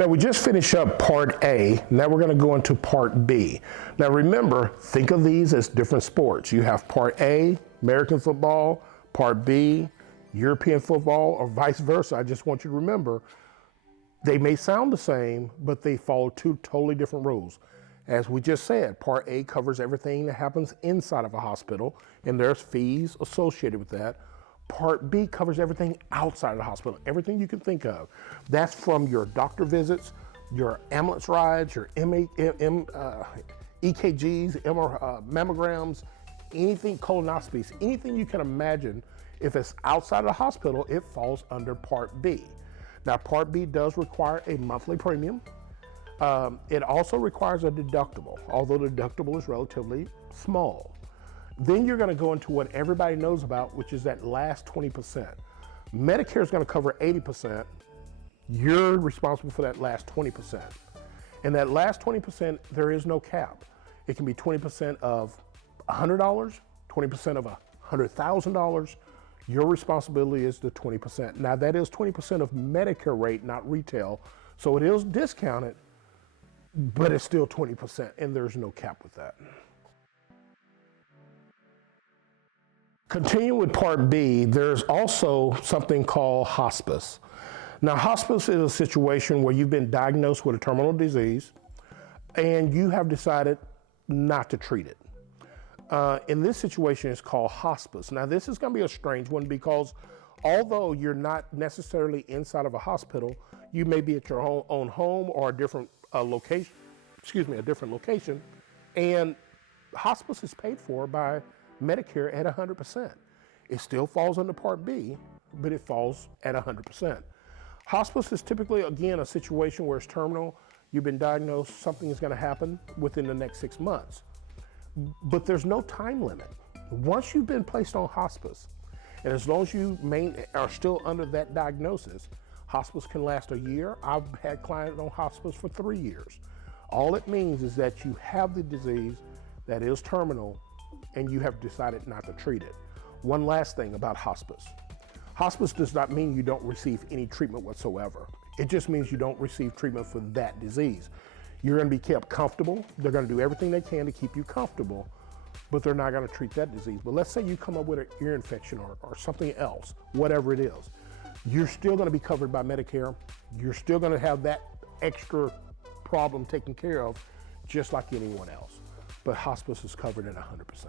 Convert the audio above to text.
Now we just finished up part A. Now we're going to go into part B. Now remember, think of these as different sports. You have part A, American football, part B, European football, or vice versa. I just want you to remember, they may sound the same, but they follow two totally different rules. As we just said, part A covers everything that happens inside of a hospital, and there's fees associated with that. Part B covers everything outside of the hospital, everything you can think of. That's from your doctor visits, your ambulance rides, your EKGs, mammograms, anything, colonoscopies, anything you can imagine. If it's outside of the hospital, it falls under Part B. Now, Part B does require a monthly premium. It also requires a deductible, although the deductible is relatively small. Then you're going to go into what everybody knows about, which is that last 20%. Medicare is going to cover 80%. You're responsible for that last 20%. And that last 20%, there is no cap. It can be 20% of $100, 20% of $100,000. Your responsibility is the 20%. Now that is 20% of Medicare rate, not retail. So it is discounted, but it's still 20%, and there's no cap with that. Continuing with Part B, there's also something called hospice. Now, hospice is a situation where you've been diagnosed with a terminal disease and you have decided not to treat it. In this situation, it's called hospice. Now, this is going to be a strange one because although you're not necessarily inside of a hospital, you may be at your own home or a different location, a different location, and hospice is paid for by Medicare at 100%. It still falls under Part B, but it falls at 100%. Hospice is typically, again, a situation where it's terminal. You've been diagnosed, something is going to happen within the next 6 months. But there's no time limit. Once you've been placed on hospice, and as long as you are still under that diagnosis, hospice can last a year. I've had clients on hospice for 3 years. All it means is that you have the disease that is terminal and you have decided not to treat it. One last thing about hospice. Hospice does not mean you don't receive any treatment whatsoever. It just means you don't receive treatment for that disease. You're going to be kept comfortable. They're going to do everything they can to keep you comfortable, but they're not going to treat that disease. But let's say you come up with an ear infection or something else, whatever it is. You're still going to be covered by Medicare. You're still going to have that extra problem taken care of just like anyone else. But hospice is covered at 100%.